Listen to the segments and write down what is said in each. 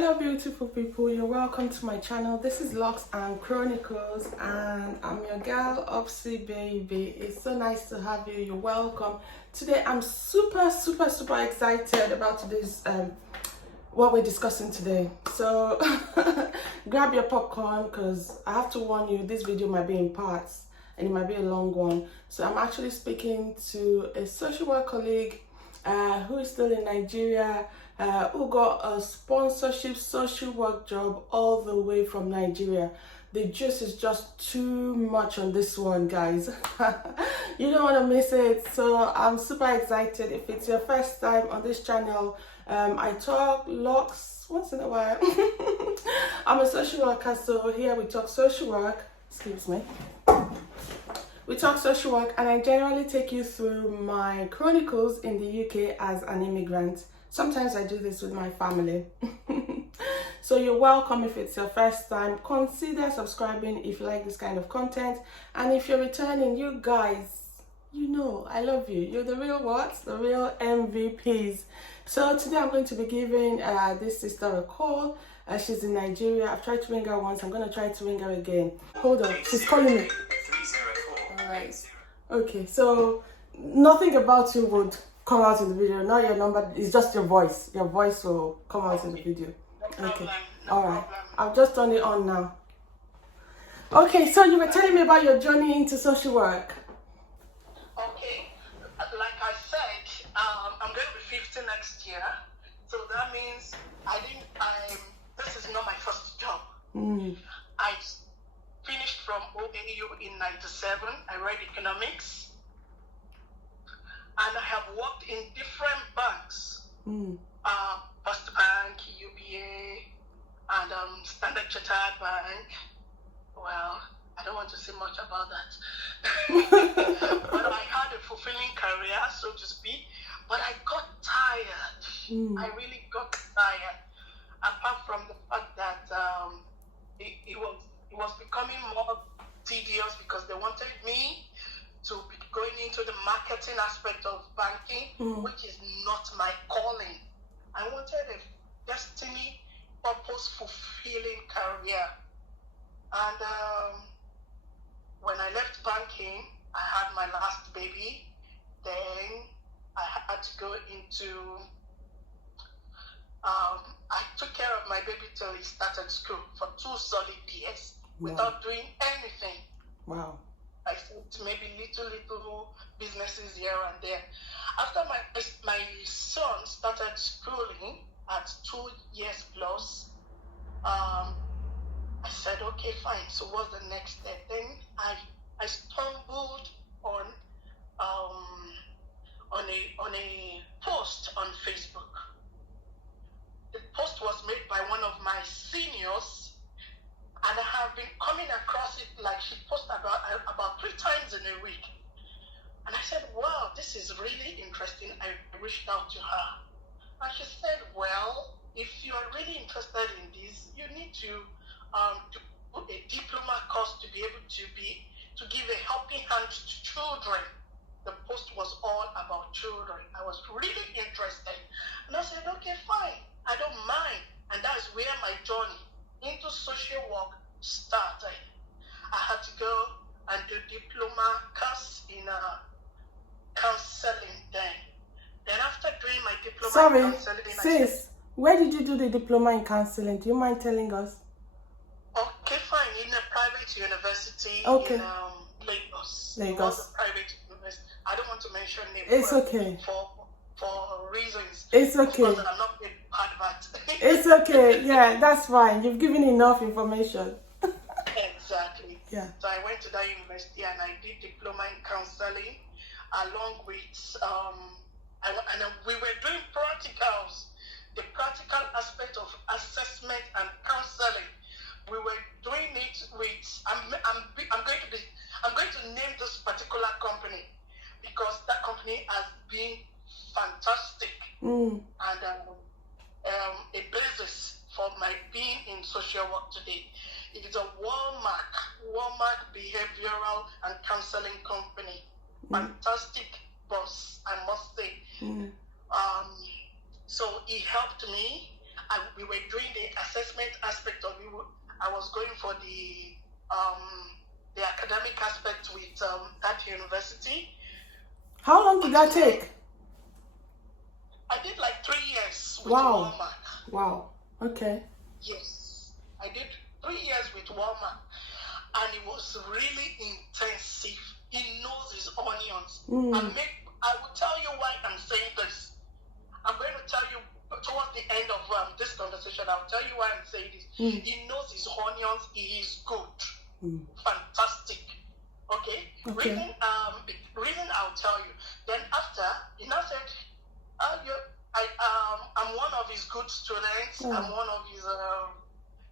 Hello beautiful people, you're welcome to my channel. This is LocsNchronicles and I'm your girl Opsy baby. It's so nice to have you. You're welcome. Today I'm super excited about today's what we're discussing today. So grab your popcorn because I have to warn you, this video might be in parts and it might be a long one. So I'm actually speaking to a social work colleague who is still in Nigeria, who got a sponsorship social work job all the way from Nigeria. The juice is just too much on this one, guys. You don't want to miss it. So I'm super excited. If it's your first time on this channel, I talk locks once in a while. I'm a social worker, so here we talk social work. Excuse me. We talk social work, and I generally take you through my chronicles in the UK as an immigrant. Sometimes I do this with my family. So you're welcome if it's your first time. Consider subscribing if you like this kind of content. And if you're returning, you guys, you know, I love you. You're the real what? The real MVPs. So today I'm going to be giving this sister a call. She's in Nigeria. I've tried to ring her once. I'm going to try to ring her again. Hold on. She's calling me. Alright. Okay, so nothing about you would come out in the video. Not your number, it's just your voice. Your voice will come out in the video. Okay. Alright. I've just turned it on now. Okay, so you were telling me about your journey into social work. Okay, like I said, I'm going to be 50 next year. So that means this is not my first job. I finished from OAU in 97. I read economics. And I have worked in different banks. First Bank, UBA, and Standard Chartered Bank. Well, I don't want to say much about that. But I had a fulfilling career, so to speak. But I got tired. I really got tired. Apart from the fact that it was becoming more tedious because they wanted me to be going into the marketing aspect of banking, which is not my calling. I wanted a destiny, purpose, fulfilling career. And when I left banking, I had my last baby. Then I had to go into I took care of my baby till he started school for 2 solid years without doing anything. Wow. I did maybe little businesses here and there. After my son started schooling at 2 years plus, I said, okay, fine. So what's the next step? Then I stumbled on a post on Facebook. The post was made by one of my seniors, and I have been coming across it, like she posted about 3 times in a week. And I said, wow, this is really interesting. I reached out to her. And she said, well, if you are really interested in this, you need to do a diploma course to be able to give a helping hand to children. The post was all about children. I was really interested. And I said, okay, fine. I don't mind. And that's where my journey into social work started. I had to go and do diploma course in counseling then. Then after doing my diploma in counseling... Sis, where did you do the diploma in counseling? Do you mind telling us? Okay, fine. In a private university in Lagos. It was a private university. I don't want to mention it. It's okay. For reasons. It's okay. Because I'm not being advert. It's okay. Yeah, that's fine. You've given enough information. Exactly. Yeah. So I went to that university and I did diploma in counseling, along with we were doing practicals, the practical aspect of assessment and counseling. We were doing it with I'm going to name this particular company because that company has been fantastic and a basis for my being in social work today. It is a Walmart behavioral and counseling company. Fantastic boss, I must say. So he helped me we were doing the assessment aspect of it. I was going for the academic aspect with that university. How long did that take? I did like 3 years with Wow. Walmart. Wow. Okay. Yes, I did 3 years with Walmart, and it was really intensive. He knows his onions. I will tell you why I'm saying this. I'm going to tell you towards the end of this conversation. I'll tell you why I'm saying this. He knows his onions. He is good, fantastic. Okay. Reason I'll tell you. Then after, he now said, I'm one of his good students. I'm one of his.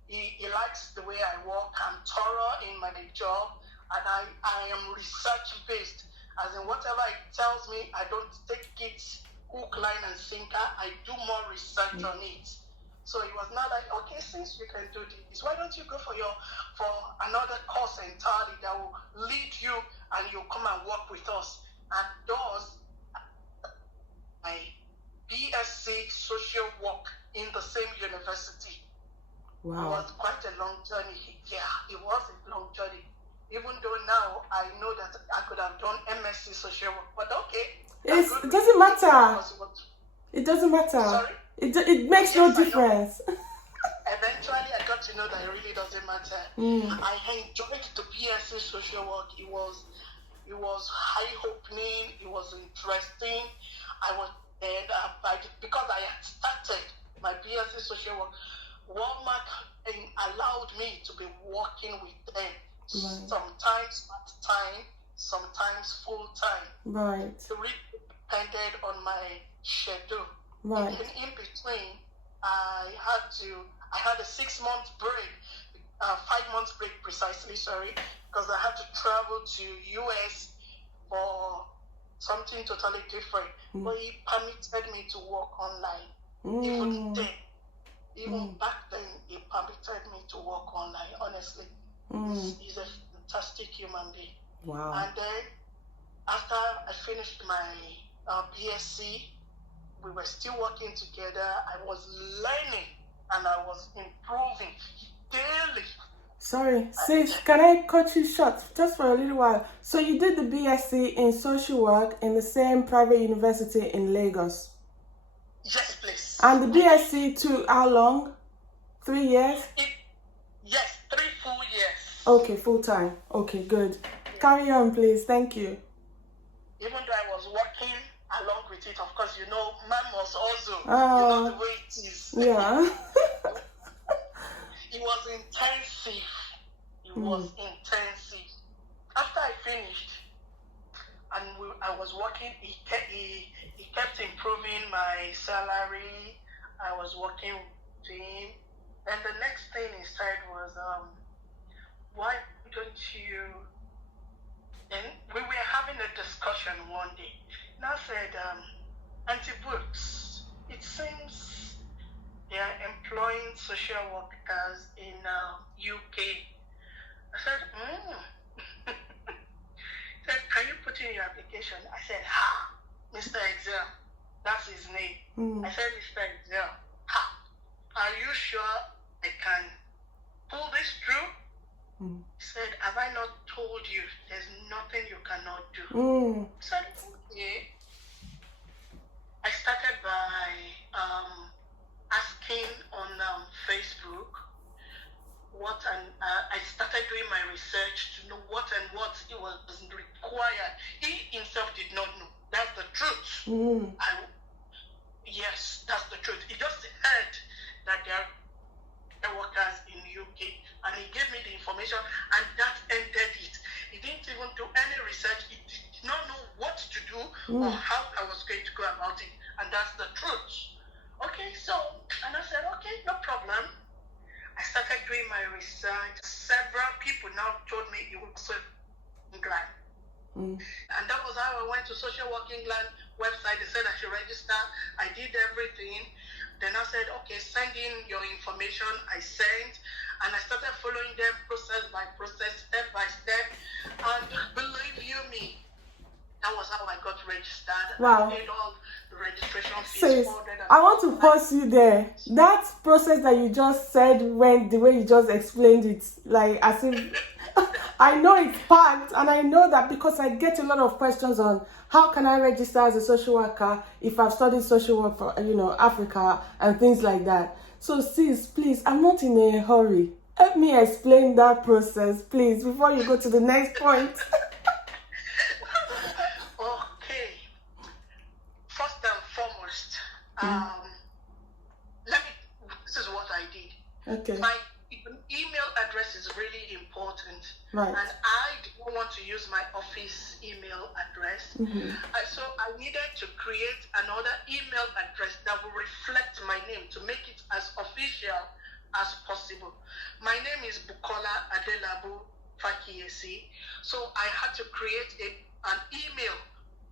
He likes the way I work. I'm thorough in my job, and I am research based. As in, whatever he tells me, I don't take it hook, line, and sinker. I do more research on it. So he was not like, okay, since you can do this, why don't you go for another course entirely that will lead you, and you'll come and work with us. And those my BSc social work in the same university. Wow. It was quite a long journey. Yeah, it was a long journey. Even though now I know that I could have done MSc social work, but okay. It doesn't matter. It doesn't matter. Sorry? It makes no difference. Eventually, I got to know that it really doesn't matter. I enjoyed the BSc social work. It was eye-opening. It was interesting. Because I had started my BSc social work, Walmart allowed me to be working with them. Right. Sometimes part-time, sometimes full-time. Right. It really depended on my schedule. Right. In between, I had a 6-month break, 5 months break precisely, sorry, because I had to travel to US for something totally different. But he permitted me to work online. Even then, back then, he permitted me to work online, honestly. He's a fantastic human being. Wow. And then, after I finished my BSc, we were still working together. I was learning and I was improving daily. Sorry, sis, can I cut you short just for a little while? So you did the BSc in social work in the same private university in Lagos? Yes, please. And the BSc took how long? 3 years? Yes, 3 full years. Okay, full time. Okay, good. Carry on, please. Thank you. Even though I was working along with it, of course, man must also, the way it is. Yeah. It was intensive. It was intensive. After I finished, and I was working, he kept improving my salary. I was working with him. And the next thing he said was, why don't you... And we were having a discussion one day. And I said, Auntie Brooks, it seems they are employing social workers in UK. I said, He said, can you put in your application? I said, Mr. Excel, that's his name. I said, Mr. Excel, are you sure I can pull this through? He said, have I not told you there's nothing you cannot do? I said, okay. I started by asking on Facebook I started doing my research to know what it was required. He himself did not know. That's the truth. Yes, that's the truth. He just heard that there are workers in UK, and he gave me the information, and that ended it. He didn't even do any research. He did not know what to do or how I was going to go about it, and that's the truth. Okay, and I said, okay, no problem. I started doing my research. Several people now told me it was so England. And that was how I went to Social Work England website. They said I should register. I did everything. Then I said, okay, send in your information. I sent, and I started following them process by process, step by step. And believe you me, That was how I got registered. Wow. I paid all the registration fees. Sis, I want to pause you there. That process that you just said, when the way you just explained it, like as if I know it's packed, and I know that because I get a lot of questions on how can I register as a social worker if I've studied social work for Africa and things like that. So sis, please, I'm not in a hurry. Help me explain that process, please, before you go to the next point. Okay. First and foremost, this is what I did. Okay. My email address is really important. Right. And I didn't want to use my office email address. So I needed to create another email address that will reflect my name to make it as official as possible. My name is Bukola Adelabu Fakiyesi. So I had to create an email,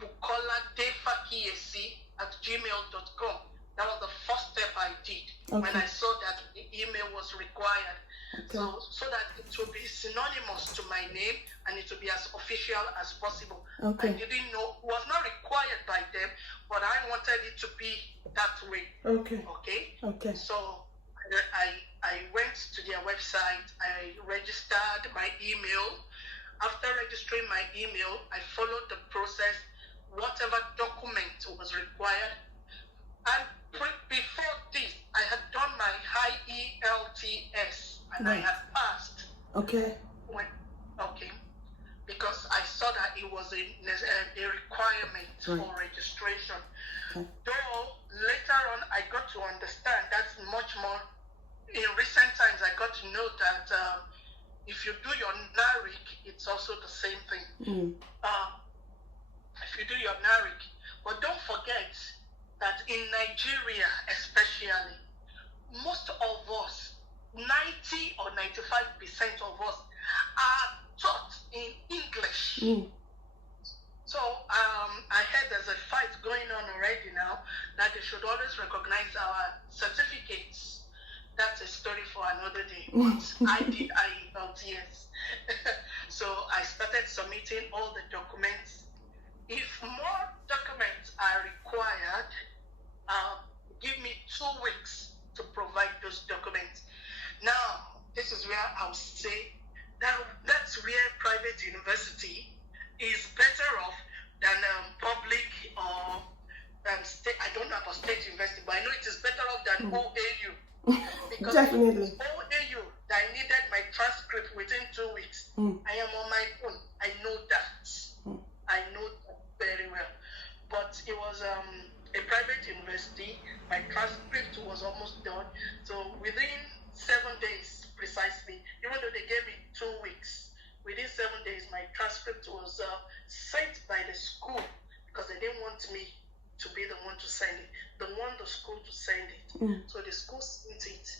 bukoladefakiyesi@gmail.com. That was the first step I did when I saw that the email was required. Okay. So that it will be synonymous to my name and it will be as official as possible. Okay. I didn't know, it was not required by them, but I wanted it to be that way. Okay. Okay. So I went to their website, I registered my email. After registering my email, I followed the process, whatever document was required. And before this, I had done my high ELTS and I had passed. Okay. Because I saw that it was a requirement for registration. Okay. Though later on I got to understand that's much more. In recent times, I got to know that if you do your NARIC, it's also the same thing. If you do your NARIC, but don't forget that in Nigeria especially, most of us, 90 or 95% of us are taught in English. So I heard there's a fight going on already now that they should always recognize our certificates. That's a story for another day. But I did IELTS. So I started submitting all the documents. If more documents are required, give me 2 weeks to provide those documents. Now, this is where I'll say that's where private university is better off than public or state. I don't know about state university, but I know it is better off than OAU. Because definitely. OAU, that I needed my transcript within 2 weeks. I am on my own. I know that. I know that very well. But it was a private university. My transcript was almost done. So within 7 days precisely, even though they gave me 2 weeks, within 7 days my transcript was sent by the school because they didn't want me to be the one to send it. They want the school to send it. So the school sent it.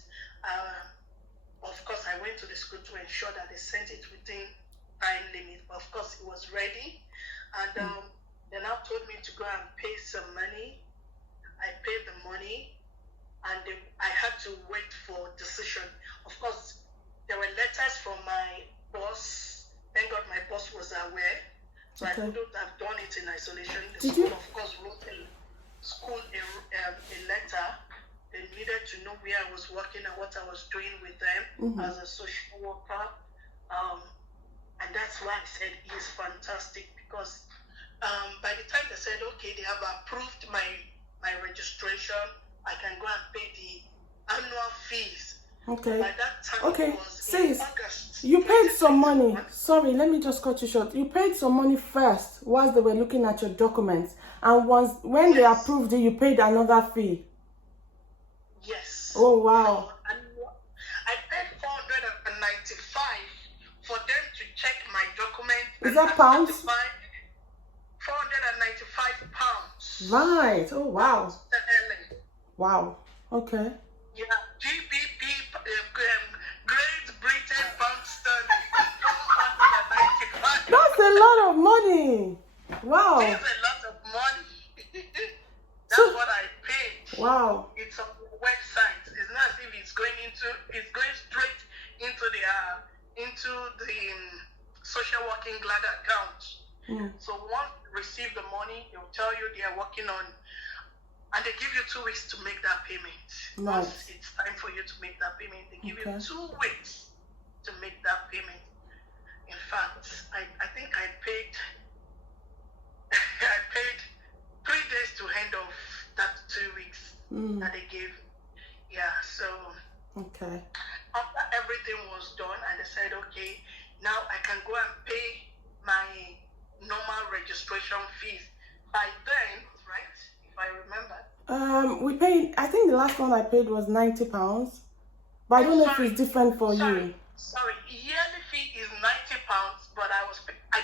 Of course, I went to the school to ensure that they sent it within time limit. Of course, it was ready. And they now told me to go and pay some money. I paid the money. And I had to wait for decision. Of course, there were letters from my boss. Thank God my boss was aware. So I couldn't have done it in isolation. The school, of course, wrote a letter. They needed to know where I was working and what I was doing with them as a social worker. And that's why I said he's fantastic because by the time they said, okay, they have approved my registration, I can go and pay the annual fees. Okay. By that time it was in August. You paid some money. Sorry, let me just cut you short. You paid some money first whilst they were looking at your documents. And when they approved it, you paid another fee. Yes. Oh, wow. I paid $495 for them to check my document. Is that pounds? £495. Right. Oh, wow. Wow. Okay. Yeah. GBP, Great Britain pound sterling. $495. That's a lot of money. Wow. It's a lot of money. That's what I paid. Wow. It's on the website. It's not as if it's going straight into the social working glad account. So once you receive the money, they'll tell you they are working on, and they give you 2 weeks to make that payment. Nice. Once it's time for you to make that payment, they give you 2 weeks to make that payment. In fact, I think I paid I paid 3 days to hand off that 2 weeks that they gave. Yeah, so after everything was done, and they said, okay, now I can go and pay my normal registration fees. By then, right, if I remember. We paid, I think the last one I paid was £90. But I don't know if it's different for you. Sorry, yearly fee is £90, but I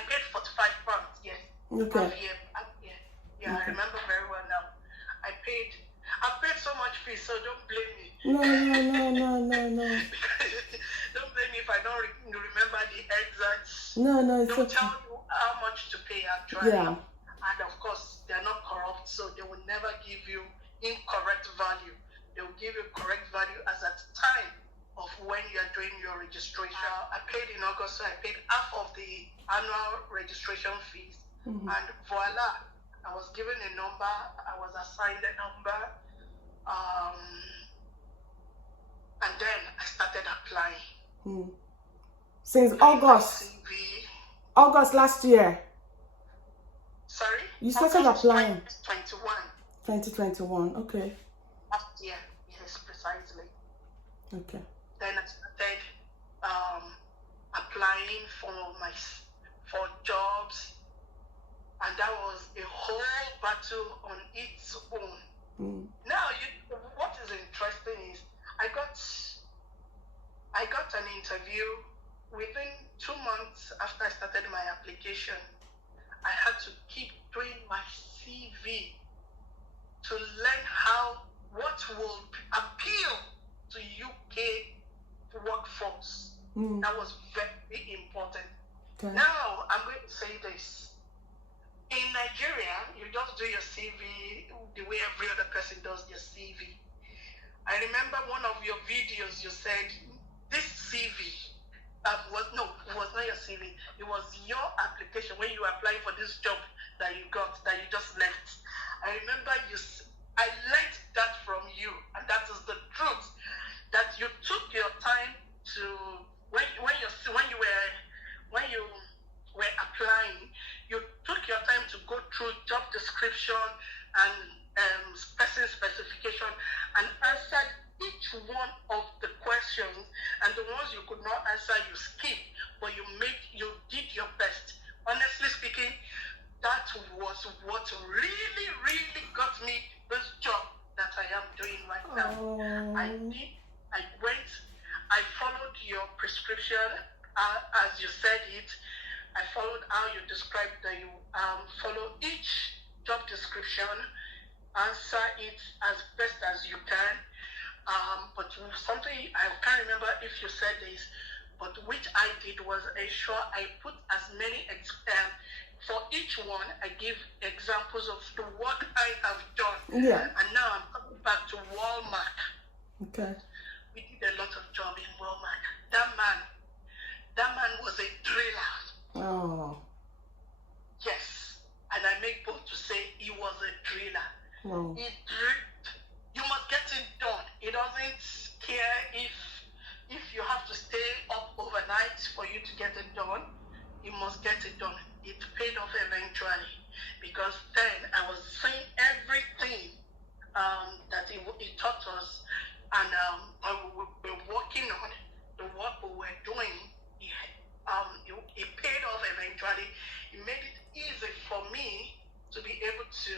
paid £45, yes. Okay. Yeah, I remember very well now. I paid so much fee, so don't blame me. No. Don't blame me if I don't remember the exact. No, it's Don't okay. tell you how much to pay actually. Yeah. And of course, they're not corrupt, so they will never give you incorrect value. They will give you correct value as at the time of when you are doing your registration. I paid in August, so I paid half of the annual registration fees. And voila, I was given a number, I was assigned a number, and then I started applying. Since August? August last year? Sorry? You started applying? 2021. 2021, okay. Last year, yes, precisely. Okay. Then I started applying for jobs, and that was a whole battle on its own. Now, what is interesting is I got an interview within 2 months after I started my application. I had to keep doing my CV to learn what will appeal to UK workforce. That was very important. Okay. Now, I'm going to say this. In Nigeria, you just do your CV the way every other person does their CV. I remember one of your videos, you said, this CV, it was not your CV, it was your application when you were applying for this job that you got, that you just left. I remember I learned that from you, and that is the truth, that you took your time to, when you were applying, you took your time to go through job description and person specification and answered each one of the questions, and the ones you could not answer you skipped, but you did your best. Honestly speaking, that was what really, really got me this job that I am doing right now. I followed your prescription as you said it. I followed how you described that you follow each job description, answer it as best as you can. But something I can't remember if you said this, but which I did was ensure I put as many for each one. I give examples of the work I have done. Yeah. And now I'm coming back to Walmart. Okay. We did a lot of job in Walmart. That man was a driller. Oh. Yes. And I make bold to say he was a driller. Wow. He drilled. You must get it done. He doesn't care if you have to stay up overnight for you to get it done. You must get it done. It paid off eventually, because then I was seeing everything that he taught us, and we were working on the work we were doing. It paid off eventually. It made it easy for me to be able to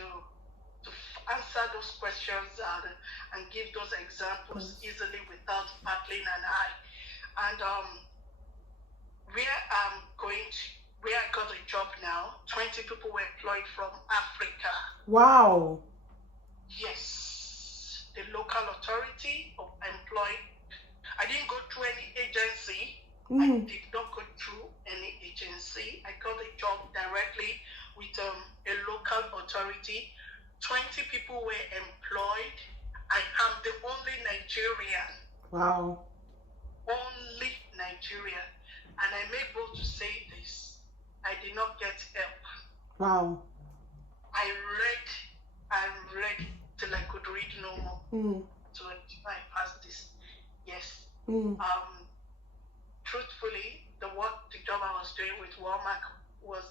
answer those questions and give those examples easily without battling an eye. And where I got a job now, 20 people were employed from Africa. Wow. Yes. The local authority employed. I didn't go through any agency. I did not go through any agency. I got a job directly with a local authority. 20 people were employed. I am the only Nigerian. Wow. Only Nigerian. And I may bold to say this. I did not get help. Wow. I read till I could read no more. To bypass this. Yes. Truthfully, the job I was doing with Walmart was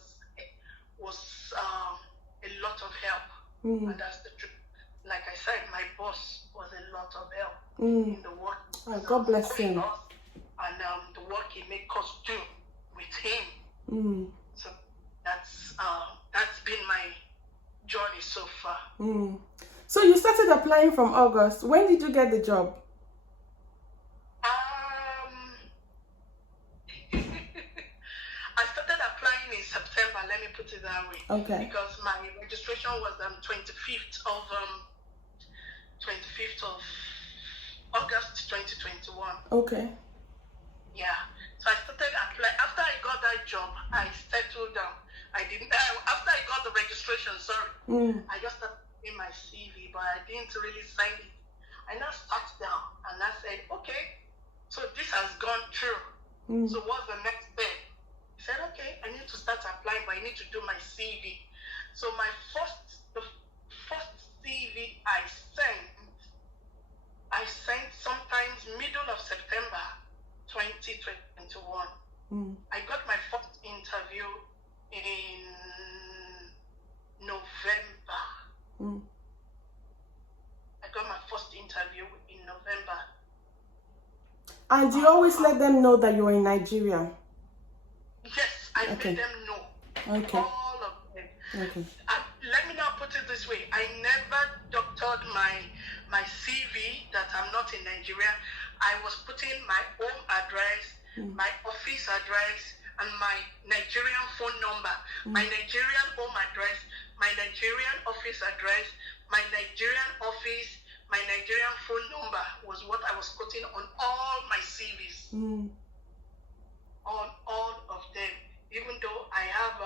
a lot of help, and that's the truth. Like I said, my boss was a lot of help in the work. God bless him. And the work he made us do with him. So that's been my journey so far. So you started applying from August. When did you get the job? I started applying in September, let me put it that way. Okay. Because my registration was 25th of August 2021. Okay. Yeah. So I started applying. After I got that job, I settled down. After I got the registration, I just started in my CV, but I didn't really send it. I now sat down and I said, okay, so this has gone through. So what's the next step? He said, okay, I need to start applying, but I need to do my CV. So the first CV I sent sometimes middle of September 2021. I got my first interview in November. I got my first interview in November. And you always let them know that you are in Nigeria? Yes, I made them know. Okay. All of them. Okay. Let me now put it this way. I never doctored my CV that I'm not in Nigeria. I was putting my home address, my office address, and my Nigerian phone number, my Nigerian home address, my Nigerian office address, my Nigerian office, my Nigerian phone number was what I was putting on all my CVs. On all of them. Even though I have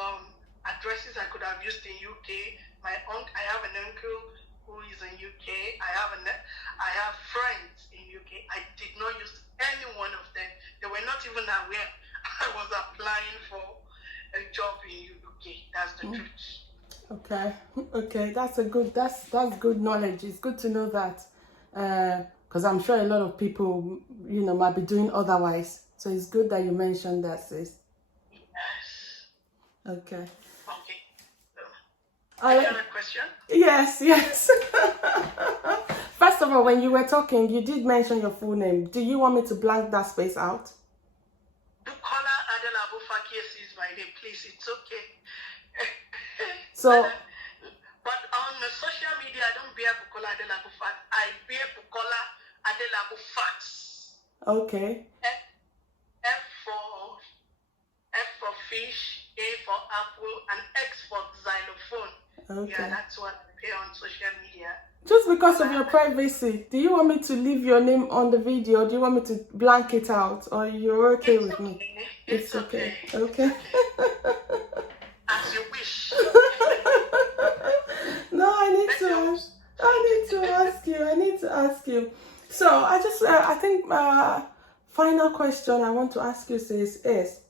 addresses I could have used in UK, I have an uncle who is in UK. I have friends in UK. I did not use any one of them. They were not even aware I was applying for a job in UK. That's the truth. Okay, that's good knowledge. It's good to know that, because I'm sure a lot of people, might be doing otherwise. So it's good that you mentioned that, sis. Yes. Okay. Any other question? Yes. First of all, when you were talking, you did mention your full name. Do you want me to blank that space out? Bukola Adelabu Fakis is my name, please. It's okay. So, but on the social media, I don't bear Bukola Adelabu Fat. I bear Bukola Adelabu Fats. Okay. F for fish, A for apple, and X for xylophone. Okay. Yeah, that's what I pay on social media. Just because of your privacy, do you want me to leave your name on the video? Or do you want me to blank it out? Or you're okay with me? It's okay. Okay. As you wish. No, I need to ask you. So I think final question I want to ask you is,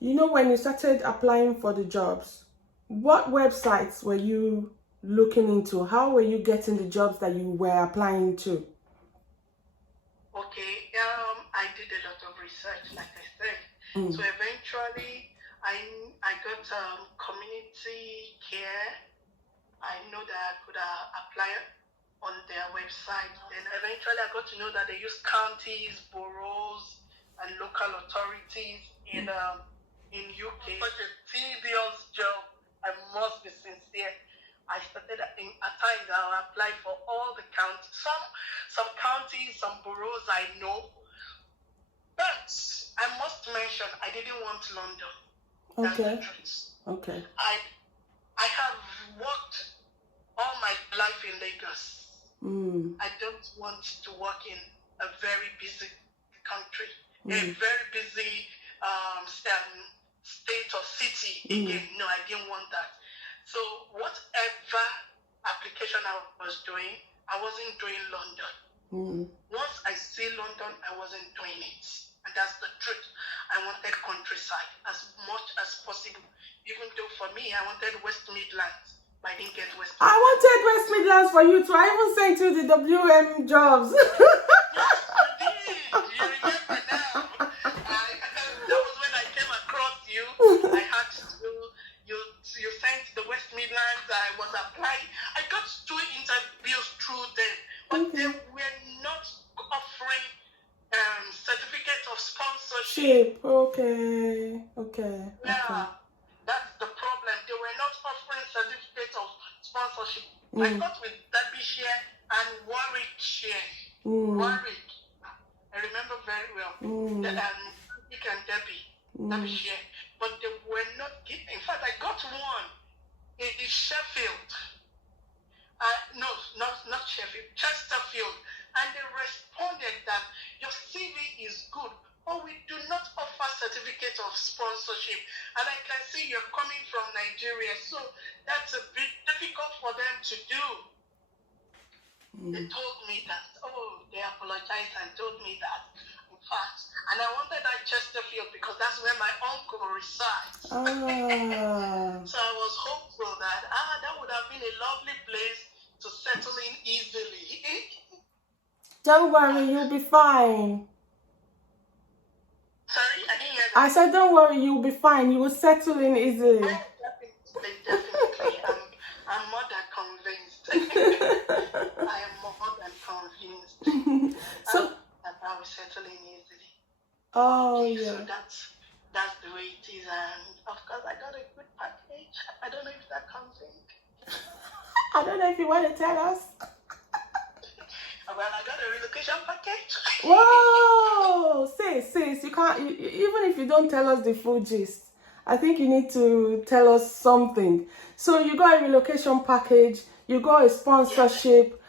when you started applying for the jobs, what websites were you looking into? How were you getting the jobs that you were applying to? Okay, I did a lot of research, like I said. So eventually, I got community care. I know that I could apply on their website. Then eventually, I got to know that they use counties, boroughs, and local authorities in UK. But a tedious job. I must be sincere. I started at times I'll apply for all the counties. Some counties, some boroughs I know. But I must mention I didn't want London. That's the truth. Okay. I have worked all my life in Lagos. I don't want to work in a very busy country, a very busy state or city. Again, no, I didn't want that. So whatever application I was doing, I wasn't doing London. Once I see London, I wasn't doing it. and that's the truth. I wanted countryside as much as possible. Even though for me, I wanted West Midlands, but I didn't get West Midlands. I wanted West Midlands for you too. I even sent you the WM jobs. Yes, you did. You remember now. That was when I came across you. I had to, you sent the West Midlands. I was applying. I got 2 interviews through them, but they were not offering certificate of sponsorship. Okay. Yeah, that's the problem. They were not offering certificate of sponsorship. I got with Derbyshire and Warwickshire. Warwick. I remember very well. Warwick and Derbyshire. But they were not giving. In fact, I got one in Sheffield. No, not Sheffield, Chesterfield. And they responded that your CV is good, but we do not offer certificate of sponsorship. And I can see you're coming from Nigeria, so that's a bit difficult for them to do. They told me that. They apologized and told me that. In fact, and I wanted that Chesterfield because that's where my uncle resides. So I was hopeful that that would have been a lovely place to settle in easily. Don't worry, you'll be fine. Sorry, I didn't hear that. I said, don't worry, you'll be fine. You will settle in easily. Definitely. I'm more than convinced. I am more than convinced. So I will settle in easily. So that's the way it is, and of course I got a good package. I don't know if that comes in. I don't know if you want to tell us. Well, I got a relocation package. Whoa! Sis, you can't, even if you don't tell us the full gist, I think you need to tell us something. So you got a relocation package, you got a sponsorship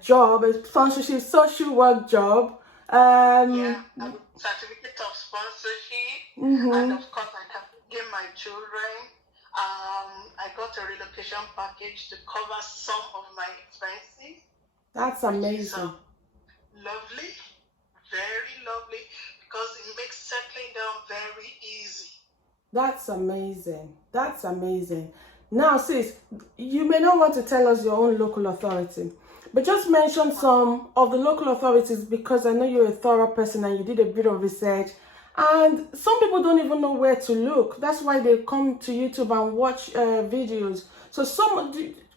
job, a sponsorship social work job. Certificate of sponsorship, and of course I can give my children. I got a relocation package to cover some of my expenses. That's amazing. So lovely, very lovely, because it makes settling down very easy. That's amazing. Now, sis, you may not want to tell us your own local authority, but just mention some of the local authorities because I know you're a thorough person and you did a bit of research. And some people don't even know where to look. That's why they come to YouTube and watch videos. So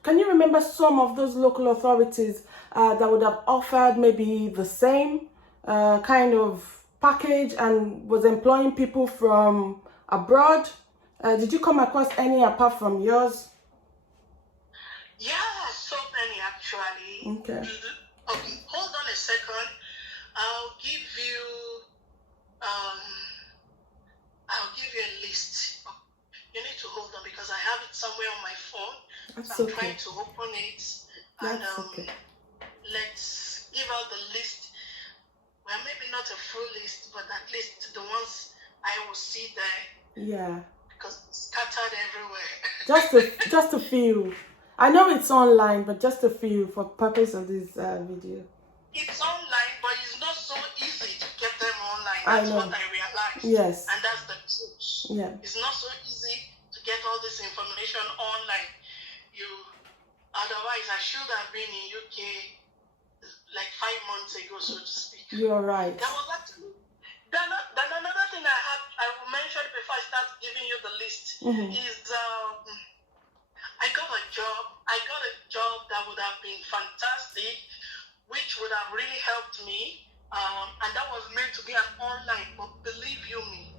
can you remember some of those local authorities that would have offered maybe the same kind of package and was employing people from abroad? Did you come across any apart from yours? Yeah, so many actually. Okay, hold on a second. I'll give you a list. You need to hold on because I have it somewhere on my phone. that's I'm okay. trying to open it, and That's okay. let's give out the list. Well, maybe not a full list, but at least the ones I will see there. Yeah. Because it's scattered everywhere. Just a few. I know it's online, but just a few for purpose of this video. It's online, but it's not so easy to get them online. I That's know. what I realized. Yes. And that's the truth. Yeah. It's not so easy to get all this information online. Otherwise, I should have been in UK like 5 months ago, so to speak. You're right. That was actually. Then another thing I will mention before I start giving you the list is I got a job that would have been fantastic, which would have really helped me, and that was meant to be an online, but believe you me,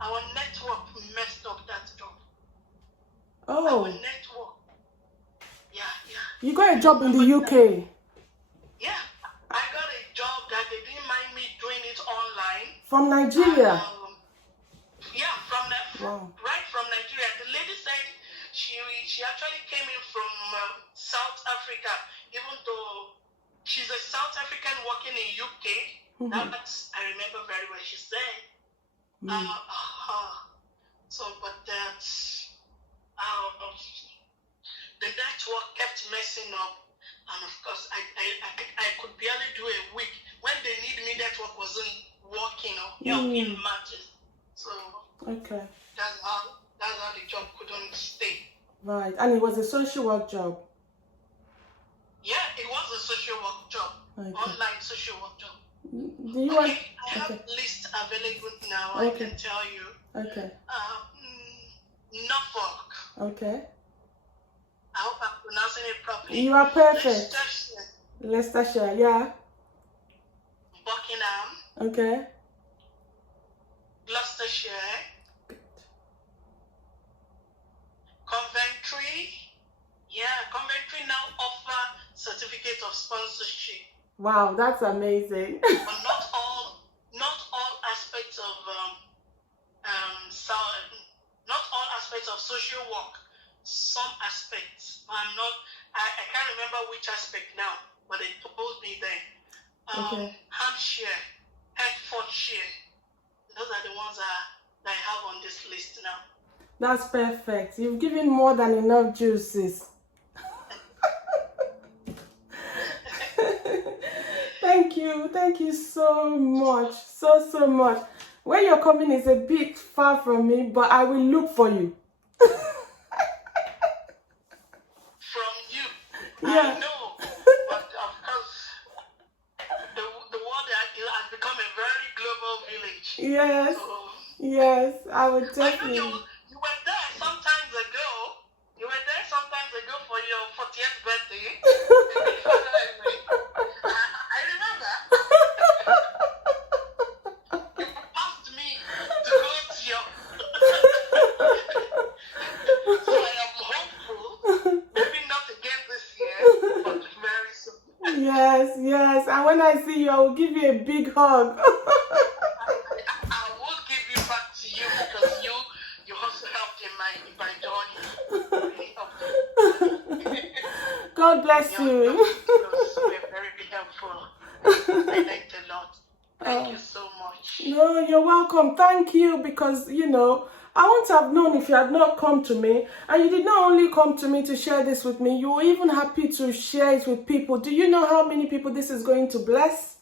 our network messed up that job. Oh. Our network. Yeah. You got a job in the UK? Yeah, I got a job that they didn't mind me doing it online. From Nigeria? Right from Nigeria. The lady said she actually came in from South Africa, even though she's a South African working in UK. That's, I remember very well. She said, the network kept messing up, and of course I could barely do a week. When they need me, network wasn't working. helping matches. So okay. that's how the job couldn't stay. Right. And it was a social work job. Yeah, it was a social work job. Okay. Online social work job. Do you want? I have list available now. Okay. I can tell you. Okay. Norfolk. Okay. I hope I'm pronouncing it properly. You are perfect. Leicestershire, yeah. Buckingham. Okay. Gloucestershire. Coventry. Yeah, Coventry now offer certificate of sponsorship. Wow, that's amazing. But not all aspects of not all aspects of social work. Some aspects. I can't remember which aspect now, but they told me then. Okay. Hampshire, Hertfordshire. Those are the ones that I have on this list now. That's perfect. You've given more than enough juices. Thank you so much, so much. Where you're coming is a bit far from me, but I will look for you. From you? Yeah. I know, but of course, the world has become a very global village. Yes, so, yes, I would definitely. I know you were there sometimes ago. You were there sometimes ago for your 40th birthday. I remember. You asked me to go to your. So I am hopeful. Maybe not again this year, but very soon. Yes. And when I see you, I will give you a big hug. I will give you back to you because you also helped in my journey. God bless you. We're very helpful. I liked a lot. Thank you so much. No, you're welcome. Thank you, because, I wouldn't have known if you had not come to me. And you did not only come to me to share this with me, you were even happy to share it with people. Do you know how many people this is going to bless?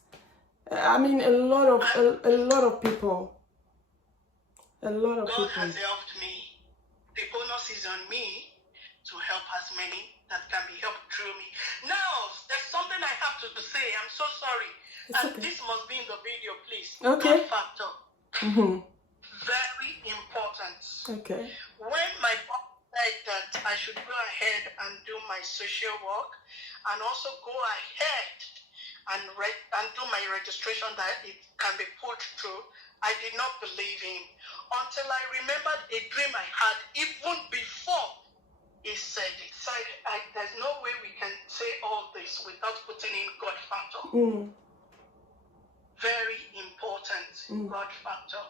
I mean, a lot of people. A lot of people. God has helped me. The onus is on me to help as many that can be helped through me. Now, there's something I have to say. I'm so sorry. And this must be in the video, please. Okay. God factor. Very important. Okay. When my boss said that I should go ahead and do my social work and also go ahead and do my registration that it can be put through, I did not believe him until I remembered a dream I had even before he said it. So there's no way we can say all this without putting in God factor. Very important, God factor.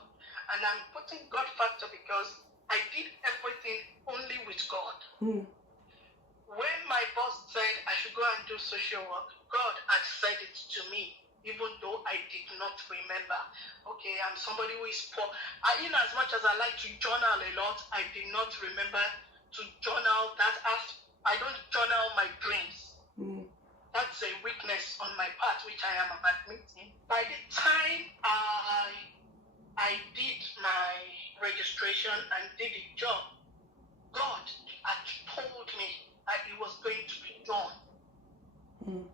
And I'm putting God factor because I did everything only with God. When my boss said I should go and do social work, God had said it to me, even though I did not remember. Okay, I'm somebody who is poor. In as much as I like to journal a lot, I did not remember to journal that. I don't journal my dreams. That's a weakness on my part, which I am admitting. By the time I did my registration and did the job, God had told me that it was going to be done.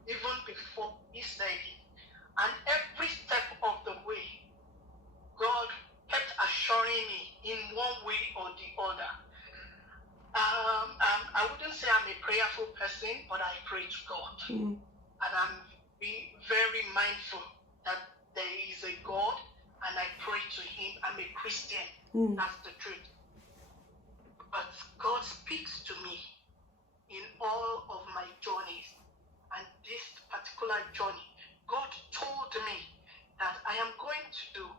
Even before he said it. And every step of the way, God kept assuring me in one way or the other. I wouldn't say I'm a prayerful person, but I pray to God. And I'm very mindful that there is a God, and I pray to him. I'm a Christian. That's the truth. But God speaks to me in all of my journeys. And this particular journey, God told me that I am going to do,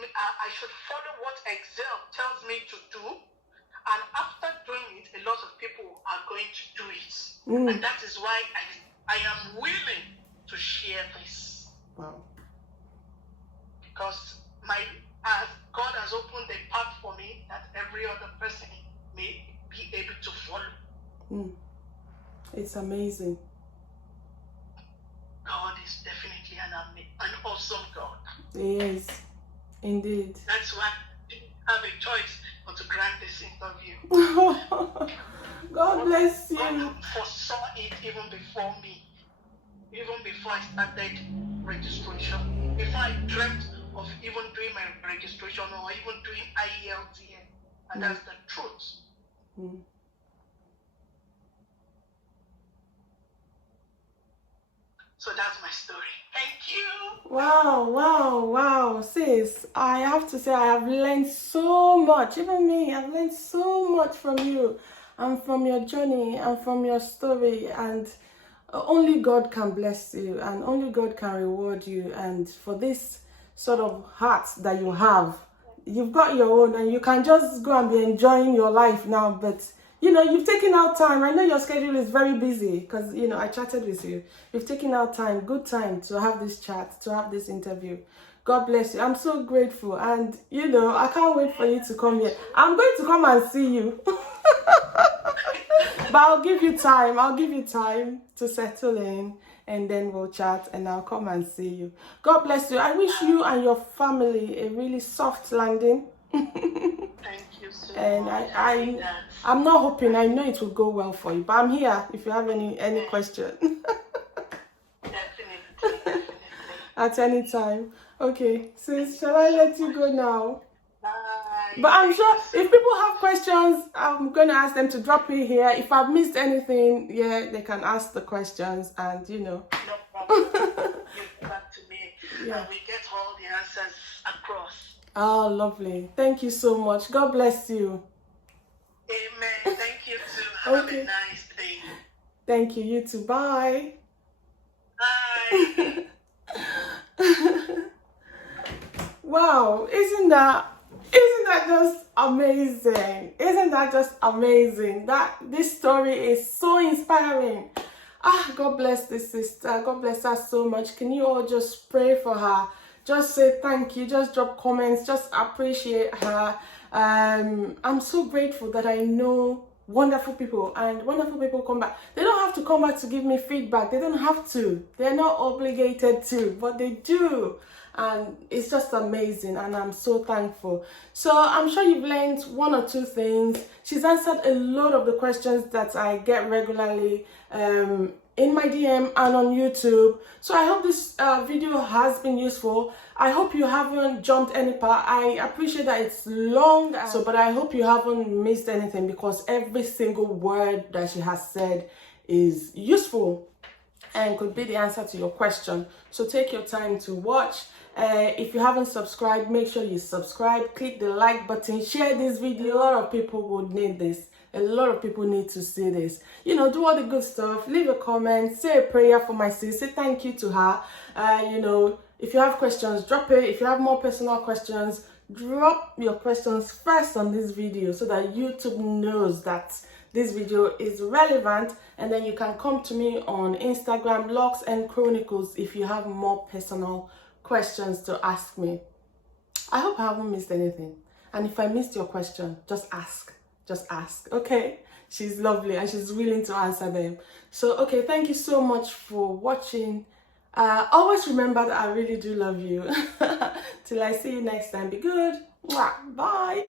I should follow what Excel tells me to do. And after doing it, a lot of people are going to do it. And that is why I am willing to share this. Wow. Because God has opened a path for me that every other person may be able to follow. It's amazing. God is definitely an awesome God. He is. Indeed. That's why I didn't have a choice but to grant this interview. God bless you. God foresaw it even before me. Even before I started registration. Before I dreamt of even doing my registration or even doing IELTS. And that's the truth. Mm. So that's my story. Thank you. Wow, sis. I have to say I have learned so much. Even me, I've learned so much from you and from your journey and from your story. And only God can bless you and only God can reward you. And for this sort of heart that you have, you've got your own and you can just go and be enjoying your life now. But you know, you've taken out time. I know your schedule is very busy because, you know, I chatted with you. You've taken out time, good time to have this chat, to have this interview. God bless you. I'm so grateful. And, you know, I can't wait for you to come here. I'm going to come and see you. But I'll give you time. I'll give you time to settle in and then we'll chat and I'll come and see you. God bless you. I wish you and your family a really soft landing. Thank you so and much. I'm not hoping, I know it will go well for you, but I'm here if you have any question. Definitely. At any time. Okay, sis, shall I let you go now? Bye. But I'm sure if people have questions, I'm going to ask them to drop it here. If I've missed anything, yeah, they can ask the questions and, you know. No problem. Give back to me. Yeah. And we get all the answers across. Oh, lovely. Thank you so much. God bless you. Amen. Thank you too. Have Okay. a nice day. Thank you. You too. Bye. Bye. Wow, isn't that just amazing? Isn't that just amazing? That this story is so inspiring. God bless this sister. God bless her so much. Can you all just pray for her? Just say thank you. Just drop comments. Just appreciate her. I'm so grateful that I know wonderful people and wonderful people come back. They don't have to come back to give me feedback. They don't have to. They're not obligated to, but they do. And it's just amazing and I'm so thankful. So I'm sure you've learned one or two things. She's answered a lot of the questions that I get regularly in my DM and on YouTube. So I hope this video has been useful. I hope you haven't jumped any part. I appreciate that it's long, but I hope you haven't missed anything because every single word that she has said is useful and could be the answer to your question. So take your time to watch. If you haven't subscribed, make sure you subscribe, click the like button, share this video. A lot of people would need this. A lot of people need to see this. You know, do all the good stuff, leave a comment, say a prayer for my sis, say thank you to her. You know, if you have questions, drop it. If you have more personal questions, drop your questions first on this video so that YouTube knows that this video is relevant, and then you can come to me on Instagram, LocsNchronicles, if you have more personal questions to ask me. I hope I haven't missed anything. And if I missed your question, just ask. Just ask, okay? She's lovely and she's willing to answer them. So, okay, thank you so much for watching. Always remember that I really do love you. Till I see you next time. Be good. Bye.